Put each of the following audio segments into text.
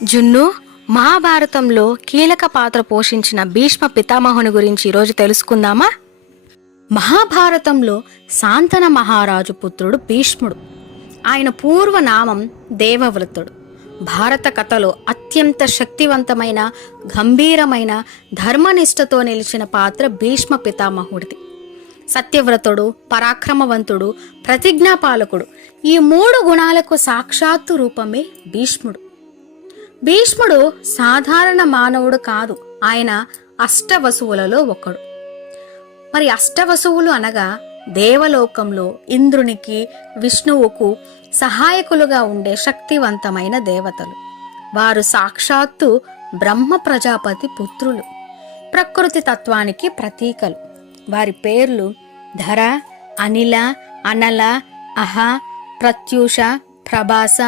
జున్ను మహాభారతంలో కీలక పాత్ర పోషించిన భీష్మ పితామహుని గురించి ఈరోజు తెలుసుకుందామా. మహాభారతంలో శాంతన మహారాజు పుత్రుడు భీష్ముడు. ఆయన పూర్వనామం దేవవ్రతుడు. భారత కథలో అత్యంత శక్తివంతమైన, గంభీరమైన, ధర్మనిష్టతో నిలిచిన పాత్ర భీష్మ పితామహుడిది. సత్యవ్రతుడు, పరాక్రమవంతుడు, ప్రతిజ్ఞాపాలకుడు, ఈ మూడు గుణాలకు సాక్షాత్తు రూపమే భీష్ముడు. భీష్ముడు సాధారణ మానవుడు కాదు, ఆయన అష్టవసువులలో ఒకడు. మరి అష్టవసువులు అనగా దేవలోకంలో ఇంద్రునికి, విష్ణువుకు సహాయకులుగా ఉండే శక్తివంతమైన దేవతలు. వారు సాక్షాత్తు బ్రహ్మ ప్రజాపతి పుత్రులు, ప్రకృతి తత్వానికి ప్రతీకలు. వారి పేర్లు ధర, అనిల, అనల, అహ, ప్రత్యూష, ప్రభాస,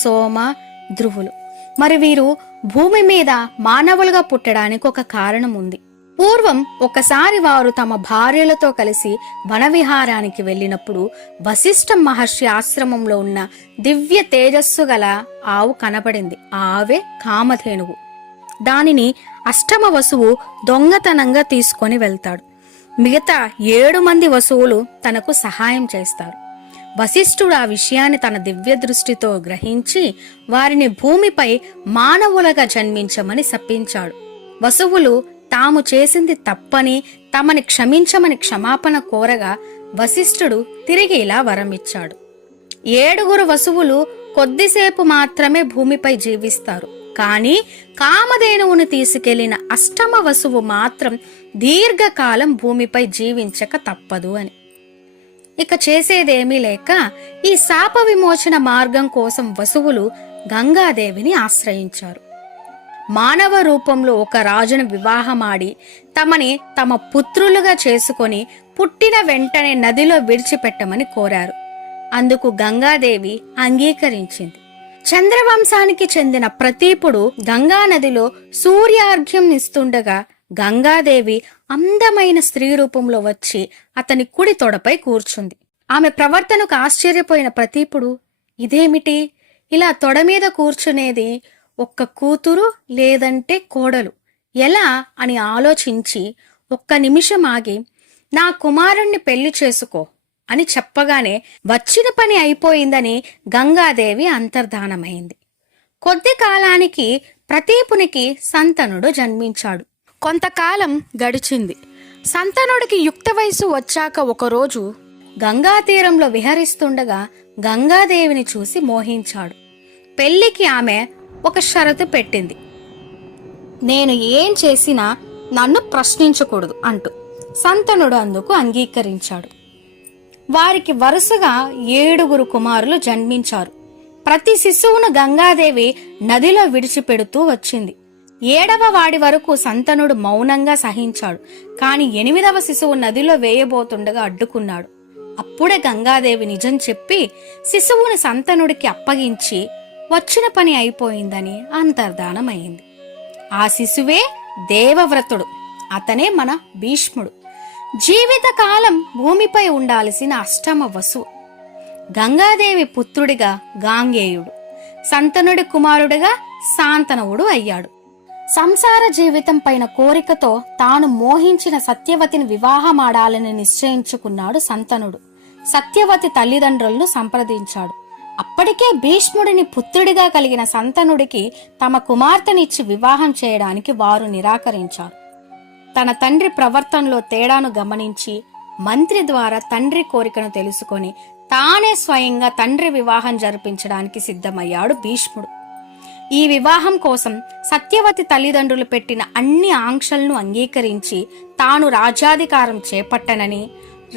సోమ, ధ్రువులు. మరి వీరు భూమి మీద మానవులుగా పుట్టడానికి ఒక కారణం ఉంది. పూర్వం ఒకసారి వారు తమ భార్యలతో కలిసి వనవిహారానికి వెళ్ళినప్పుడు వశిష్ఠ మహర్షి ఆశ్రమంలో ఉన్న దివ్య తేజస్సు గల ఆవు కనబడింది. ఆ ఆవే కామధేనువు. దానిని అష్టమ వసువు దొంగతనంగా తీసుకొని వెళ్తాడు. మిగతా 7 మంది వసువులు తనకు సహాయం చేస్తారు. వశిష్ఠుడు ఆ విషయాన్ని తన దివ్య దృష్టితో గ్రహించి వారిని భూమిపై మానవులుగా జన్మించమని శపించాడు. వసువులు తాము చేసింది తప్పని, తమని క్షమించమని క్షమాపణ కోరగా వశిష్ఠుడు తిరిగి ఇలా వరమిచ్చాడు. 7 వసువులు కొద్దిసేపు మాత్రమే భూమిపై జీవిస్తారు, కానీ కామధేనువును తీసుకెళ్లిన అష్టమ వసువు మాత్రం దీర్ఘకాలం భూమిపై జీవించక తప్పదు అని. ఇక చేసేదేమీ లేక ఈ శాప విమోచన మార్గం కోసం వసువులు గంగాదేవిని ఆశ్రయించారు. మానవ రూపంలో ఒక రాజును వివాహమాడి తమని తమ పుత్రులుగా చేసుకొని పుట్టిన వెంటనే నదిలో విడిచిపెట్టమని కోరారు. అందుకు గంగాదేవి అంగీకరించింది. చంద్రవంశానికి చెందిన ప్రతీపుడు గంగా నదిలో సూర్యార్ఘ్యం ఇస్తుండగా గంగాదేవి అందమైన స్త్రీ రూపంలో వచ్చి అతని కుడి తొడపై కూర్చుంది. ఆమె ప్రవర్తనకు ఆశ్చర్యపోయిన ప్రతీపుడు, ఇదేమిటి, ఇలా తొడ మీద కూర్చునేది ఒక్క కూతురు లేదంటే కోడలు, ఎలా అని ఆలోచించి ఒక్క నిమిషం ఆగి, నా కుమారుణ్ణి పెళ్లి చేసుకో అని చెప్పగానే వచ్చిన పని అయిపోయిందని గంగాదేవి అంతర్ధానమైంది. కొద్ది కాలానికి ప్రతీపునికి సంతనుడు జన్మించాడు. కొంతకాలం గడిచింది. సంతనుడికి యుక్త వయసు వచ్చాక ఒకరోజు గంగా తీరంలో విహరిస్తుండగా గంగాదేవిని చూసి మోహించాడు. పెళ్లికి ఆమె ఒక షరతు పెట్టింది. నేను ఏం చేసినా నన్ను ప్రశ్నించకూడదు అంటూ. సంతనుడు అందుకు అంగీకరించాడు. వారికి వరుసగా 7 కుమారులు జన్మించారు. ప్రతి శిశువును గంగాదేవి నదిలో విడిచిపెడుతూ వచ్చింది. 7వ వాడి వరకు సంతనుడు మౌనంగా సహించాడు. కాని 8వ శిశువు నదిలో వేయబోతుండగా అడ్డుకున్నాడు. అప్పుడే గంగాదేవి నిజం చెప్పి శిశువుని సంతనుడికి అప్పగించి వచ్చిన పని అయిపోయిందని అంతర్ధానమైంది. ఆ శిశువే దేవవ్రతుడు. అతనే మన భీష్ముడు. జీవితకాలం భూమిపై ఉండాల్సిన అష్టమ వసువు. గంగాదేవి పుత్రుడిగా గాంగేయుడు, సంతనుడి కుమారుడిగా శాంతనువుడు అయ్యాడు. సంసార జీవితం పైన కోరికతో తాను మోహించిన సత్యవతిని వివాహమాడాలని నిశ్చయించుకున్నాడు సంతనుడు. సత్యవతి తల్లిదండ్రులను సంప్రదించాడు. అప్పటికే భీష్ముడిని పుత్రుడిగా కలిగిన సంతనుడికి తమ కుమార్తెనిచ్చి వివాహం చేయడానికి వారు నిరాకరించారు. తన తండ్రి ప్రవర్తనలో తేడాను గమనించి మంత్రి ద్వారా తండ్రి కోరికను తెలుసుకొని తానే స్వయంగా తండ్రి వివాహం జరిపించడానికి సిద్ధమయ్యాడు భీష్ముడు. ఈ వివాహం కోసం సత్యవతి తల్లిదండ్రులు పెట్టిన అన్ని ఆంక్షలను అంగీకరించి తాను రాజ్యాధికారం చేపట్టనని,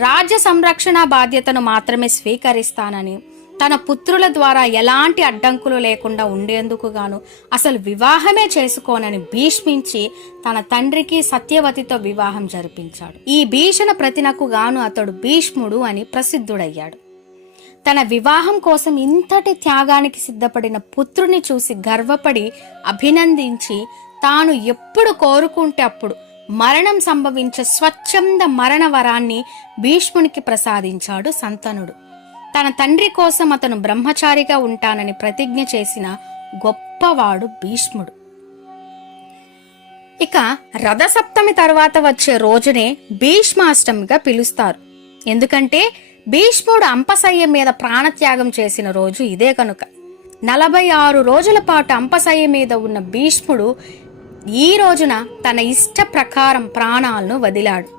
రాజ్య సంరక్షణ బాధ్యతను మాత్రమే స్వీకరిస్తానని, తన పుత్రుల ద్వారా ఎలాంటి అడ్డంకులు లేకుండా ఉండేందుకు గాను అసలు వివాహమే చేసుకోనని భీష్మించి తన తండ్రికి సత్యవతితో వివాహం జరిపించాడు. ఈ భీషణ ప్రతినకు గాను అతడు భీష్ముడు అని ప్రసిద్ధుడయ్యాడు. తన వివాహం కోసం ఇంతటి త్యాగానికి సిద్ధపడిన పుత్రుని చూసి గర్వపడి అభినందించి తాను ఎప్పుడు కోరుకుంటే అప్పుడు మరణం సంభవించే స్వచ్ఛంద మరణ వరాన్ని భీష్మునికి ప్రసాదించాడు సంతనుడు. తన తండ్రి కోసం అతను బ్రహ్మచారిగా ఉంటానని ప్రతిజ్ఞ చేసిన గొప్ప గొప్పవాడు భీష్ముడు. ఇక రథసప్తమి తర్వాత వచ్చే రోజునే భీష్మాష్టమిగా పిలుస్తారు. ఎందుకంటే భీష్ముడు అంపశయ్య మీద ప్రాణత్యాగం చేసిన రోజు ఇదే కనుక. 46 రోజుల పాటు అంపశయ్య మీద ఉన్న భీష్ముడు ఈ రోజున తన ఇష్ట ప్రకారం ప్రాణాలను వదిలాడు.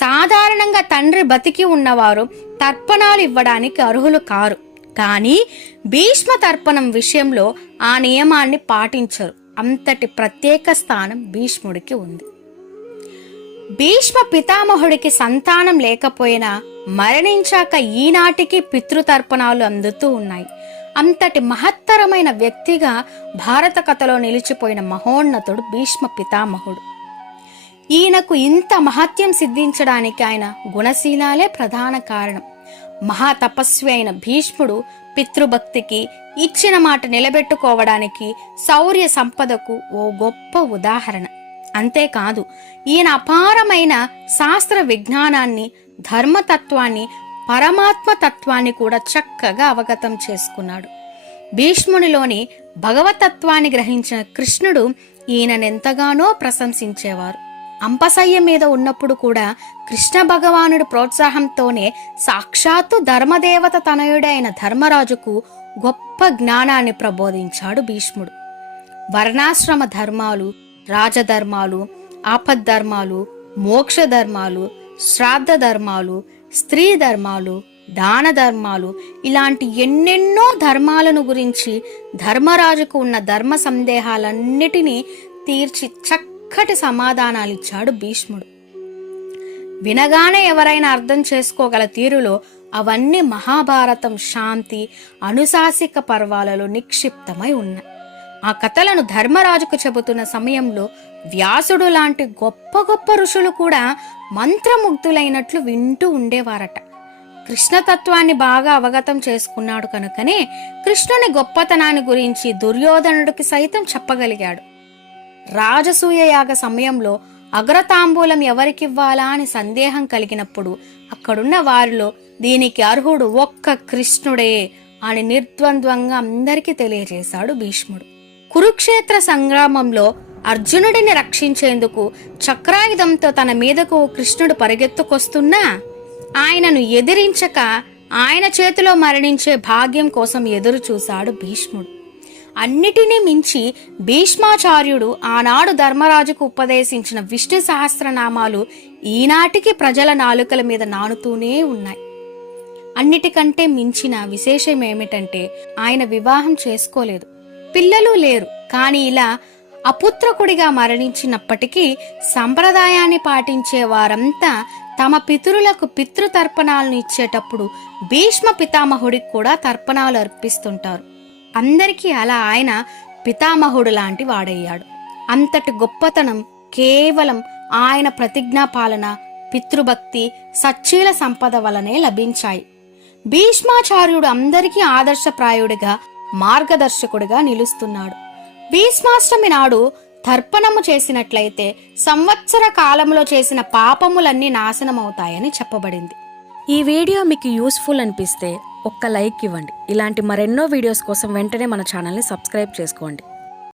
సాధారణంగా తండ్రి బతికి ఉన్నవారు తర్పణాలు ఇవ్వడానికి అర్హులు కారు. కానీ భీష్మ తర్పణం విషయంలో ఆ నియమాన్ని పాటించరు. అంతటి ప్రత్యేక స్థానం భీష్ముడికి ఉంది. భీష్మ పితామహుడికి సంతానం లేకపోయినా మరణించాక ఈనాటికి పితృతర్పణాలు అందుతూ ఉన్నాయి. అంతటి మహత్తరమైన వ్యక్తిగా భారత కథలో నిలిచిపోయిన మహోన్నతుడు భీష్మ పితామహుడు. ఈయనకు ఇంత మహత్యం సిద్ధించడానికి ఆయన గుణశీలాలే ప్రధాన కారణం. మహాతపస్వి అయిన భీష్ముడు పితృభక్తికి, ఇచ్చిన మాట నిలబెట్టుకోవడానికి, శౌర్య సంపదకు ఓ గొప్ప ఉదాహరణ. అంతేకాదు, ఈయన అపారమైన శాస్త్ర విజ్ఞానాన్ని, ధర్మతత్వాన్ని, పరమాత్మ తత్వాన్ని కూడా చక్కగా అవగతం చేసుకున్నాడు. భీష్మునిలోని భగవతత్వాన్ని గ్రహించిన కృష్ణుడు ఈయననెంతగానో ప్రశంసించేవారు. అంపశయ్య మీద ఉన్నప్పుడు కూడా కృష్ణ భగవానుడి ప్రోత్సాహంతోనే సాక్షాత్తు ధర్మదేవత తనయుడైన ధర్మరాజుకు గొప్ప జ్ఞానాన్ని ప్రబోధించాడు భీష్ముడు. వర్ణాశ్రమ ధర్మాలు, రాజధర్మాలు, ఆపద్ధర్మాలు, మోక్ష ధర్మాలు, శ్రాద్ధ ధర్మాలు, స్త్రీ ధర్మాలు, దాన ధర్మాలు, ఇలాంటి ఎన్నెన్నో ధర్మాలను గురించి ధర్మరాజుకు ఉన్న ధర్మ సందేహాలన్నిటినీ తీర్చి చక్కటి సమాధానాలిచ్చాడు భీష్ముడు. వినగానే ఎవరైనా అర్థం చేసుకోగల తీరులో అవన్నీ మహాభారతం, శాంతి, అనుశాసిక పర్వాలలో నిక్షిప్తమై ఉన్నాయి. ఆ కథలను ధర్మరాజుకు చెబుతున్న సమయంలో వ్యాసుడు లాంటి గొప్ప గొప్ప ఋషులు కూడా మంత్రముగ్ధులైనట్లు వింటూ ఉండేవారట. కృష్ణతత్వాన్ని బాగా అవగతం చేసుకున్నాడు కనుకనే కృష్ణుని గొప్పతనాన్ని గురించి దుర్యోధనుడికి సైతం చెప్పగలిగాడు. రాజసూయ యాగ సమయంలో అగ్రతాంబూలం ఎవరికివ్వాలా అని సందేహం కలిగినప్పుడు అక్కడున్న వారిలో దీనికి అర్హుడు ఒక్క కృష్ణుడే అని నిర్ద్వంద్వంగా అందరికీ తెలియజేశాడు భీష్ముడు. కురుక్షేత్ర సంగ్రామంలో అర్జునుడిని రక్షించేందుకు చక్రాయుధంతో తన మీదకు కృష్ణుడు పరిగెత్తుకొస్తున్నా ఆయనను ఎదిరించక ఆయన చేతిలో మరణించే భాగ్యం కోసం ఎదురు చూశాడు భీష్ముడు. అన్నిటినీ మించి భీష్మాచార్యుడు ఆనాడు ధర్మరాజుకు ఉపదేశించిన విష్ణు సహస్రనామాలు ఈనాటికి ప్రజల నాలుకల మీద నానుతూనే ఉన్నాయి. అన్నిటికంటే మించిన విశేషం ఏమిటంటే ఆయన వివాహం చేసుకోలేదు, పిల్లలు లేరు. కానీ ఇలా అపుత్రకుడిగా మరణించినప్పటికీ సంప్రదాయాన్ని పాటించే వారంతా తమ పితరులకు పితృతర్పణాలను ఇచ్చేటప్పుడు భీష్మ పితామహుడికి కూడా తర్పణాలు అర్పిస్తుంటారు. అందరికీ అలా ఆయన పితామహుడు లాంటి వాడయ్యాడు. అంతటి గొప్పతనం కేవలం ఆయన ప్రతిజ్ఞాపాలన, పితృభక్తి, సచ్చీల సంపద వలనే లభించాయి. భీష్మాచార్యుడు అందరికీ ఆదర్శప్రాయుడిగా, మార్గదర్శకుడిగా నిలుస్తున్నాడు. భీష్మాష్టమి నాడు తర్పణము చేసినట్లయితే సంవత్సర కాలంలో చేసిన పాపములన్నీ నాశనమవుతాయని చెప్పబడింది. ఈ వీడియో మీకు యూస్ఫుల్ అనిపిస్తే ఒక్క లైక్ ఇవ్వండి. ఇలాంటి మరెన్నో వీడియోస్ కోసం వెంటనే మన ఛానల్ని సబ్స్క్రైబ్ చేసుకోండి.